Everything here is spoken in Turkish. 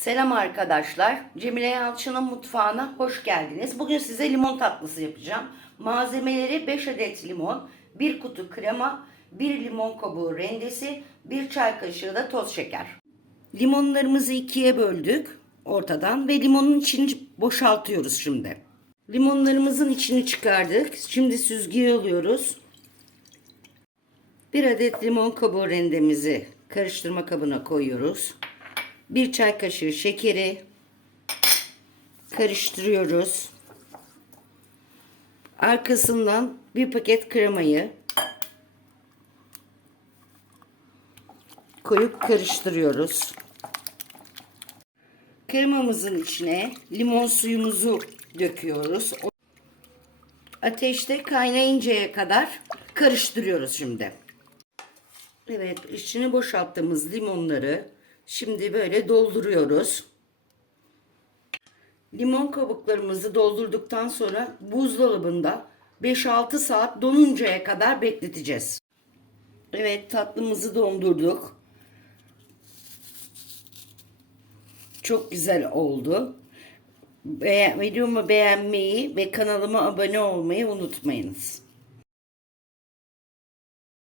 Selam arkadaşlar. Cemile Yalçın'ın mutfağına hoş geldiniz. Bugün size limon tatlısı yapacağım. Malzemeleri 5 adet limon, 1 kutu krema, 1 limon kabuğu rendesi, 1 çay kaşığı da toz şeker. Limonlarımızı ikiye böldük ortadan ve limonun içini boşaltıyoruz şimdi. Limonlarımızın içini çıkardık. Şimdi süzgeyi alıyoruz. Bir adet limon kabuğu rendemizi karıştırma kabına koyuyoruz. Bir çay kaşığı şekeri karıştırıyoruz. Arkasından bir paket kremayı koyup karıştırıyoruz. Kremamızın içine limon suyumuzu döküyoruz. Ateşte kaynayıncaya kadar karıştırıyoruz şimdi. Evet, içine boşalttığımız limonları şimdi böyle dolduruyoruz. Limon kabuklarımızı doldurduktan sonra buzdolabında 5-6 saat donuncaya kadar bekleteceğiz. Evet, tatlımızı dondurduk. Çok güzel oldu. Be videomu beğenmeyi ve kanalıma abone olmayı unutmayınız.